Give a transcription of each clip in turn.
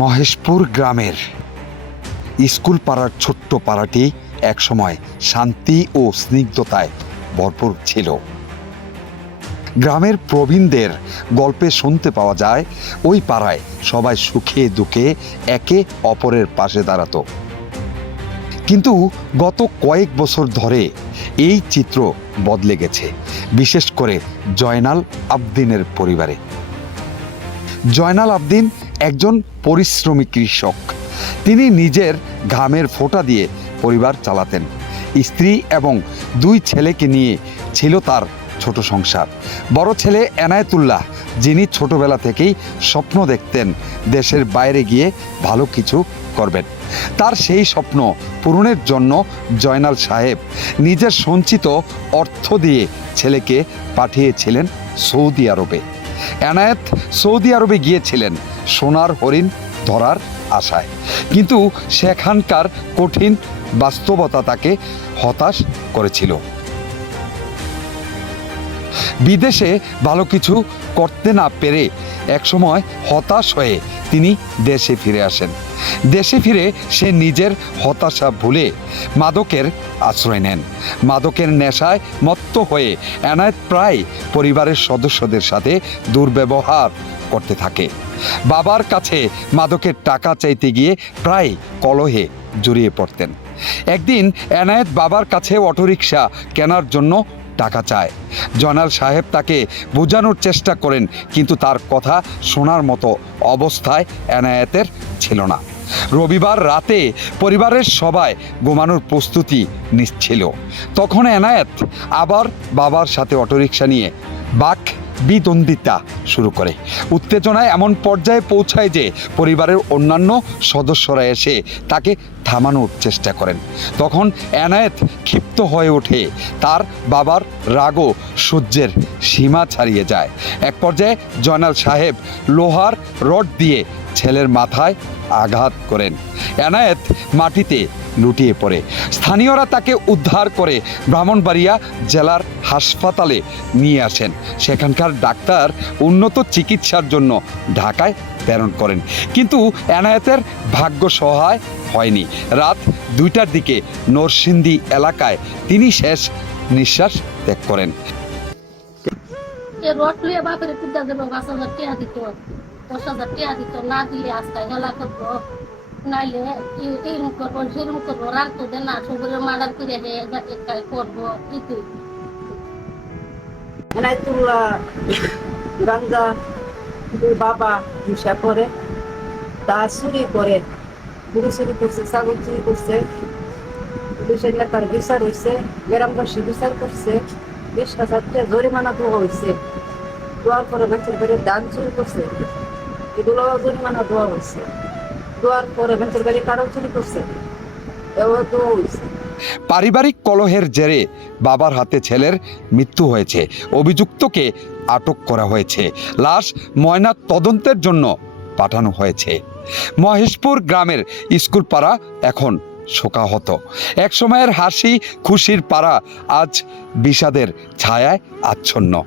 মহেশপুর গ্রামের স্কুল পাড়ার ছোট্ট পাড়াটি একসময় শান্তি ও স্নিগ্ধতায় ভরপুর ছিল। গ্রামের প্রবীণদের গল্পে শুনতে পাওয়া যায়, ওই পাড়ায় সবাই সুখে দুঃখে একে অপরের পাশে দাঁড়াতো। কিন্তু গত কয়েক বছর ধরে এই চিত্র বদলে গেছে, বিশেষ করে জয়নাল আবদিনের পরিবারে। জয়নাল আবদিন একজন পরিশ্রমী কৃষক। তিনি নিজের ঘামের ফোঁটা দিয়ে পরিবার চালাতেন। স্ত্রী এবং দুই ছেলেকে নিয়ে ছিল তার ছোট সংসার। বড় ছেলে এনায়েতুল্লাহ, যিনি ছোটবেলা থেকেই স্বপ্ন দেখতেন দেশের বাইরে গিয়ে ভালো কিছু করবেন। তার সেই স্বপ্ন পূরণের জন্য জয়নাল সাহেব নিজের সঞ্চিত অর্থ দিয়ে ছেলেকে পাঠিয়েছিলেন সৌদি আরবে। এনায়েত সৌদি আরবে গিয়েছিলেন সোনার হরিণ ধরার আশায়। কিন্তু সেখানকার কঠিন বাস্তবতা তাকে হতাশ করেছিল। বিদেশে ভালো কিছু করতে না পেরে একসময় হতাশ হয়ে তিনি দেশে ফিরে আসেন। দেশে ফিরে সে নিজের হতাশা ভুলে মাদকের আশ্রয় নেন। মাদকের নেশায় মত্ত হয়ে এনায়েত প্রায় পরিবারের সদস্যদের সাথে দুর্ব্যবহার করতে থাকে। বাবার কাছে মাদকের টাকা চাইতে গিয়ে প্রায় কলহে জড়িয়ে পড়তেন। একদিন এনায়েত বাবার কাছে অটোরিকশা কেনার জন্য টাকা চায়। জয়নাল সাহেব তাকে বোঝানোর চেষ্টা করেন, কিন্তু তার কথা শোনার মতো অবস্থায় এনায়েতের ছিল না। রবিবার রাতে পরিবারের সবাই ঘুমানোর প্রস্তুতি নিচ্ছিল। তখন এনায়েত আবার বাবার সাথে অটোরিকশা নিয়ে বাক বিদ্বন্দ্বিতা শুরু করে। উত্তেজনায় এমন পর্যায়ে পৌঁছায় যে পরিবারের অন্যান্য সদস্যরা এসে তাকে থামানোর চেষ্টা করেন। তখন এনায়েত ক্ষিপ্ত হয়ে ওঠে। তার বাবার রাগও সূর্যের সীমা ছাড়িয়ে যায়। এক পর্যায়ে জয়নাল সাহেব লোহার রড দিয়ে ছেলের মাথায় আঘাত করেন। এনায়েত মাটিতে লুটিয়ে পড়ে। স্থানীয়রা তাকে উদ্ধার করে ব্রাহ্মণবাড়িয়া জেলার হাসপাতালে নিয়ে আসেন। সেখানকার ডাক্তার উন্নত চিকিৎসার জন্য ঢাকায় প্রেরণ করেন। কিন্তু এনায়েতের ভাগ্য সহায় হয়নি। রাত দুইটার দিকে নরসিংদী এলাকায় তিনি শেষ নিঃশ্বাস ত্যাগ করেন। লুয়ে পিতা দেব দশ না দিলে করব করব দে না করে করব বাবা করে তা চুরি করে গরু করছে ছাগল চুরি করছে পুলিশের বিচার হয়েছে গ্রামবাসী বিচার করছে বিশ হাজার জরিমানা হয়েছে পরে বাড়ি ধান চুরি করছে এগুলো জরিমানা হয়েছে? গাড়ি কারও চুরি করছে? পারিবারিক কলহের জেরে বাবার হাতে ছেলের মৃত্যু হয়েছে। অভিযুক্তকে আটক করা হয়েছে। লাশ ময়না তদন্তের জন্য পাঠানো হয়েছে। মহেশপুর গ্রামের স্কুলপাড়া এখন শোকাহত। এক সময়ের হাসি, খুশির পাড়া আজ বিষাদের ছায়ায় আচ্ছন্ন।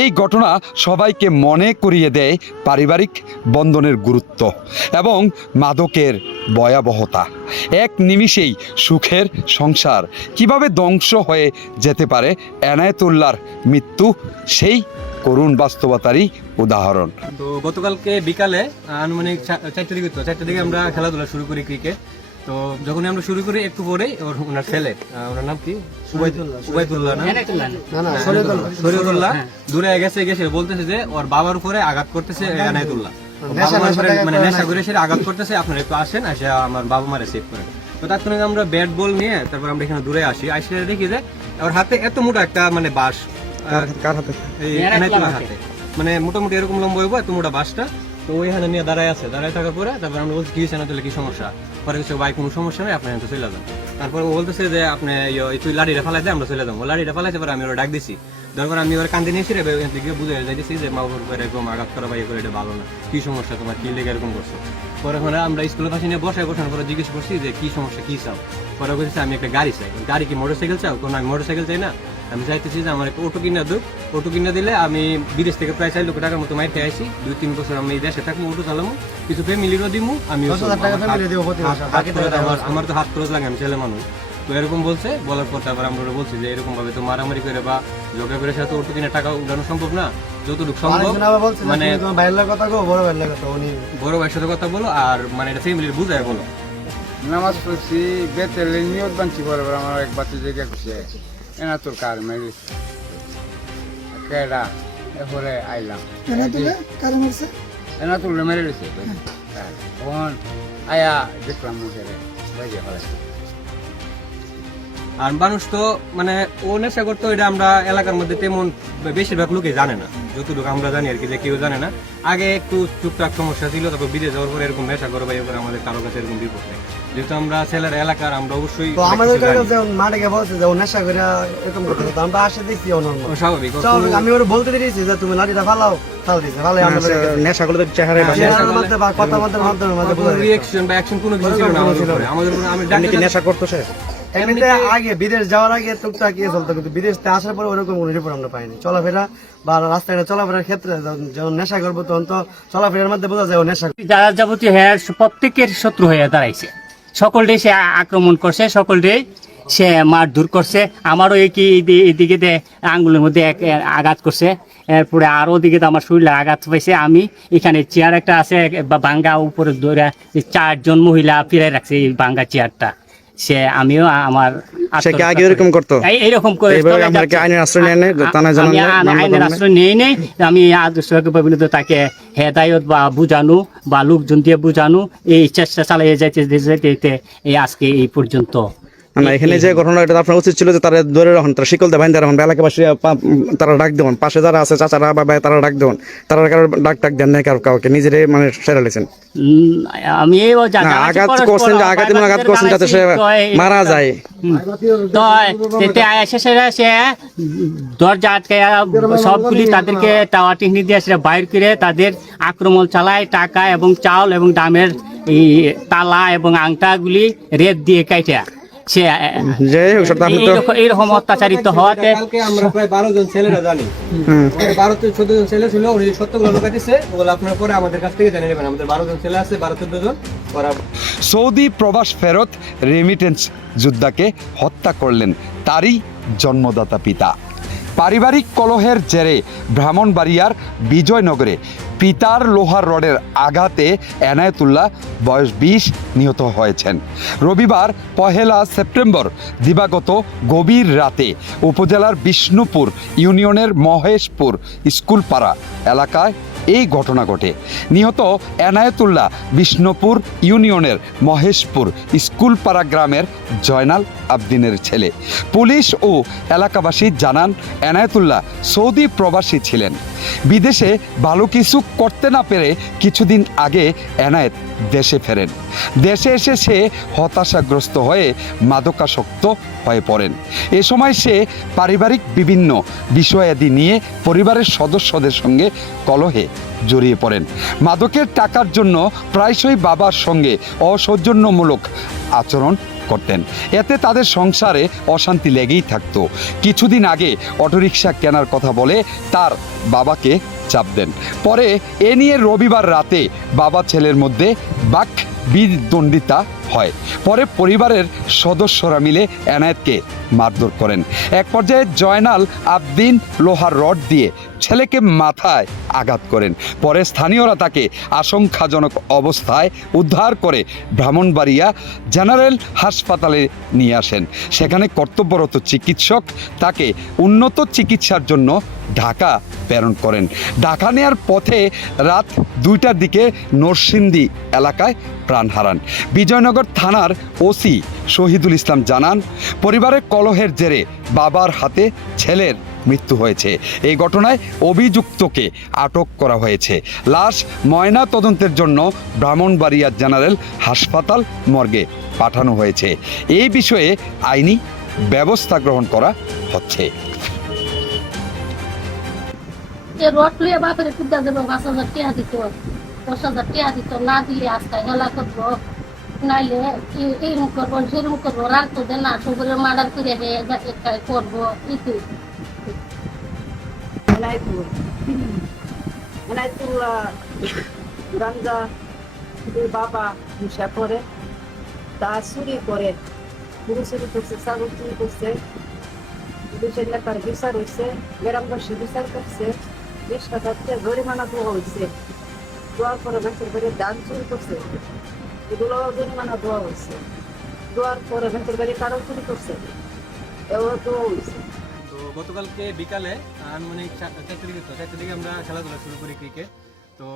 এই ঘটনা সবাইকে মনে করিয়ে দেয় পারিবারিক বন্ধনের গুরুত্ব এবং মাদকের ভয়াবহতা। এক নিমিষেই সুখের সংসার কীভাবে ধ্বংস হয়ে যেতে পারে এনায়েতুল্লাহর মৃত্যু, সেই করুণ বাস্তবতারই উদাহরণ। তো গতকালকে বিকালে আনুমানিক চারটে দিকে তো, চারটে দিকে আমরা খেলাধুলা শুরু করি ক্রিকেট তো যখন আমরা শুরু করি একটু পরেই ওর ওনার ছেলে ওনার নাম কি? উবাইদুল্লাহ না? শরীয়তুল্লাহ দূরে গেছে গেছে বলতেছে যে ওর বাবার উপরে আঘাত করতেছে এনায়তুল্লাহ। মার উপরে মানে নেশা করে সে আঘাত করতেছে আপনারা একটু আসেন এসে আমার বাবা মারে সেভ করেন তো তাৎক্ষণিক আমরা ব্যাট বল নিয়ে তারপর আমরা এখানে দূরে আসি। আসলে দেখি যে ওর হাতে এত মোটা একটা মানে বাঁশ কার হাতে? এই হাতে। মানে মোটামুটি এরকম লম্বা হইব এত মোটা বাঁশটা। তো ওইখানে নিয়ে দাঁড়ায় আছে। দাঁড়ায় থাকার পরে তারপর আমরা বলছি, কি না তাহলে কি সমস্যা? পরে কিছু ভাই, কোনো সমস্যা নেই, আপনি চলে যান। তারপর ও বলতেছে যে, আপনি তুই লাড়িটা ফেলাই আমরা চলে যাব। লাড়িটা ফেলাইছে পরে আমি ওরা ডাক দিছি। তারপর আমি ওর কান্দি নিয়েছি রে, এখান থেকে বুঝে যাইতেছি যে মা বাবার এরকম আঘাত করা বা করে এটা ভালো না। কি সমস্যা তোমার? কি লেগে এরকম করছ? পরে ওখানে আমরা স্কুলের পাশে নিয়ে বসে বসানোর পরে জিজ্ঞেস করছি যে, কি সমস্যা, কি চাও? পরে বলছে আমি একটা গাড়ি চাই। গাড়ি কি মোটরসাইকেল চাও? কোনো আমি মোটরসাইকেল চাই না। আমি চাইতেছি যে, আমার একটা অটো কিনা দুঃখ অটো কিনে দিলে আমি বিদেশ থেকে প্রায় চার লক্ষ টাকার মতো মাইতে আসি। দুই তিন বছর আমি দেশে থাকব অটো চালামো কিছু ফ্যামিলিরও দিমু আমি আমার আমার তো হাত খরচ লাগে আমি ছেলে মানুষ। তো এরকম বলছে বলার পর তারপর আমরা বলছি যে এরকম ভাবে তো মারামারি করে বা ঝগড়া করে সাথে অটো কিনে টাকা উঠানো সম্ভব না। যতটুকু সম্ভব মানে ভাইয়ের কথা কো বড় ভাইয়ের কথা উনি বড় ভাইয়ের সাথে কথা বলো আর মানে এটা ফ্যামিলির বুঝায় বলো। নামাজ পড়ছি বেতেলে নিয়ত বানছি বরাবর আমার এক বাচ্চা জায়গা খুশি আছে এনা তোর কার মেরি কেডা এরপরে আইলাম এনা তুলে মেরে দিছে। তখন আয়া দেখলাম মুখে বাইরে ফেলাইছে আর মানুষ তো মানে ও নেশা করতো এটা আমরা এলাকার মধ্যে তেমন বেশিরভাগ লোকে জানে না। যতটুকু আমরা জানি আর কি যে কেউ জানে না। আগে একটু টুকটাক সমস্যা ছিল তারপর বিদেশ যাওয়ার পরে এরকম নেশা করে বা করে আমাদের কারও কাছে এরকম বিপদ নেই। যেহেতু আমরা ছেলের এলাকার আমরা অবশ্যই আমাদের কাছে মাঠে গিয়ে বলছে যে ও নেশা করে এরকম করতে তো আমরা আসে দেখছি স্বাভাবিক স্বাভাবিক, আমি ওরা বলতে দিয়েছি যে তুমি লাঠিটা ফালাও ফাল দিছে ফালাই আমরা নেশা করলে তো চেহারায় নেশা চেহারার বা কথার মধ্যে মাধ্যমের মধ্যে বোঝা কোনো বা অ্যাকশন কোনো কিছু ছিল না আমাদের উপরে। আমি নেশা করতো সে। এমনিতে আগে বিদেশ যাওয়ার আগে টুকটাক ইয়ে চলতো কিন্তু বিদেশ থেকে আসার পরে ওরকম কোনো রিপোর্ট আমরা পাইনি। চলাফেরা বা রাস্তাঘাটে চলাফেরার ক্ষেত্রে যখন- নেশা করব তখন তো চলাফেরার মধ্যে বোঝা যায় নেশা যারা যাবতীয় হ্যাঁ প্রত্যেকের শত্রু হয়ে দাঁড়াইছে। সকলটাই সে আক্রমণ করছে সকলটাই সে মার দূর করছে। আমারও একই এদি- এদিকে আঙ্গুলের মধ্যে এক আঘাত করছে। এরপরে আরও দিকে তো আমার শরীরে আঘাত পাইছে। আমি এখানে চেয়ার একটা আছে এক- বা ভাঙ্গা উপরে ধরে চারজন মহিলা ফিরে রাখছে এই ভাঙ্গা চেয়ারটা সে আমিও আমার সে কি আগে এরকম করতো? এই- এইরকম করে এইভাবে কি আইনের আশ্রয় নেন আমি আইনের আশ্রয় নেই নেই। তাকে হেদায়ত বা বুঝানো বা লোকজন দিয়ে বুঝানো এই চেষ্টা চালিয়ে যাইতে যেতে যেতে এই আজকে এই পর্যন্ত। না এখানে যে ঘটনা এটা আপনার উচিত ছিল যে তারা ধরে রাখুন তারা শিকল দেবেন রাখুন এলাকাবাসী তারা ডাক দেবেন পাশে যারা আছে চাচারা বা তারা ডাক দেবেন তারা কারও ডাক টাক দেন নাই কারও কাউকে নিজেরে মানে সেরা লেছেন। আমি না আঘাত করছেন যে আঘাত আঘাত করছেন যাতে সে মারা যায়। সে দরজা আটকে সবগুলি তাদেরকে টাওয়ার দিয়ে সেটা বাইর করে তাদের আক্রমণ চালায় টাকা এবং চাউল এবং দামের তালা এবং আংটাগুলি রেত দিয়ে কাইটা। সে যে হোক আপনি তো এইরকম- এইরকম অত্যাচারিত হওয়াতে কালকে আমরা প্রায় বারো জন ছেলেরা জানি। হুম। আমাদের বারো থেকে চোদ্দ জন ছেলে ছিল উনি সত্যগুলো লুকাইতেছে ওগুলো আপনার পরে আমাদের কাছ থেকে জেনে নেবেন। আমাদের বারো জন ছেলে আছে বারো চোদ্দ জন ওরা সৌদি প্রবাস ফেরত রেমিটেন্স যোদ্ধাকে হত্যা করলেন তারই জন্মদাতা পিতা। পারিবারিক কলহের জেরে ব্রাহ্মণবাড়িয়ার বিজয়নগরে পিতার লোহার রডের আঘাতে এনায়তুল্লাহ বয়স বিশ নিহত হয়েছেন। রবিবার পহেলা সেপ্টেম্বর দিবাগত গভীর রাতে উপজেলার বিষ্ণুপুর ইউনিয়নের মহেশপুর স্কুলপাড়া এলাকায় এই ঘটনা ঘটে। নিহত এনায়েতুল্লাহ বিষ্ণুপুর ইউনিয়নের মহেশপুর স্কুলপাড়া গ্রামের জয়নাল আবদিনের ছেলে। পুলিশ ও এলাকাবাসী জানান, এনায়েতুল্লাহ সৌদি প্রবাসী ছিলেন। বিদেশে ভালো কিছু করতে না পেরে কিছুদিন আগে এনায়েত দেশে ফেরেন। দেশে এসে সে হতাশাগ্রস্ত হয়ে মাদকাসক্ত হয়ে পড়েন। এ সময় সে পারিবারিক বিভিন্ন বিষয়াদি নিয়ে পরিবারের সদস্যদের সঙ্গে কলহে জড়িয়ে পড়েন। মাদকের টাকার জন্য প্রায়শই বাবার সঙ্গে অসৌজন্যমূলক আচরণ করতেন। এতে তাদের সংসারে অশান্তি লেগেই থাকতো। কিছুদিন আগে অটোরিকশা কেনার কথা বলে তার বাবাকে চাপ দেন। পরে এ নিয়ে রবিবার রাতে বাবা ছেলের মধ্যে বাক বিদ্বন্দ্বিতা হয়। পরে পরিবারের সদস্যরা মিলে এনায়েতকে মারধর করেন। এক পর্যায়ে জয়নাল আবদিন লোহার রড দিয়ে ছেলেকে মাথায় আঘাত করেন। পরে স্থানীয়রা তাকে আশঙ্কাজনক অবস্থায় উদ্ধার করে ব্রাহ্মণবাড়িয়া জেনারেল হাসপাতালে নিয়ে আসেন। সেখানে কর্তব্যরত চিকিৎসক তাকে উন্নত চিকিৎসার জন্য ঢাকা প্রেরণ করেন। ঢাকা নেয়ার পথে রাত দুইটার দিকে নরসিংদী এলাকায় প্রাণ হারান। বিজয়নগর থানার ওসি শহীদুল ইসলাম জানান, পরিবারের কলহের জেরে বাবার হাতে ছেলের মৃত্যু হয়েছে। এই ঘটনায় অভিযুক্তকে আটক করা হয়েছে। লাশ ময়না তদন্তের জন্য ব্রাহ্মণবাড়িয়া জেনারেল হাসপাতাল মর্গে পাঠানো হয়েছে। এই বিষয়ে আইনি ব্যবস্থা গ্রহণ করা হচ্ছে। পাঁচ হাজার হাজার না করব করব রাখতো দে না সবরে মার্ডার করে করব এনায়তুল এনায়তুল্লাহ গাঞ্জা ওর বাবা নেশা করে তা চুরি করে গরু চুরি করছে ছাগল চুরি করছে পুলিশের এলাকার বিচার হয়েছে গ্রামবাসী বিচার করছে বিশ হাজার টাকা জরিমানা দেওয়া হয়েছে দেওয়ার পরে ভেতর করে দান চুরি করছে এগুলো জরিমানা দেওয়া হয়েছে দেওয়ার পরে ভেতর করে কারও চুরি করছে এও দেওয়া হয়েছে গতকালকে বিকালে আনুমানিক চারটে দিকে তো চারটে দিকে আমরা খেলাধুলা শুরু করি ক্রিকেট তো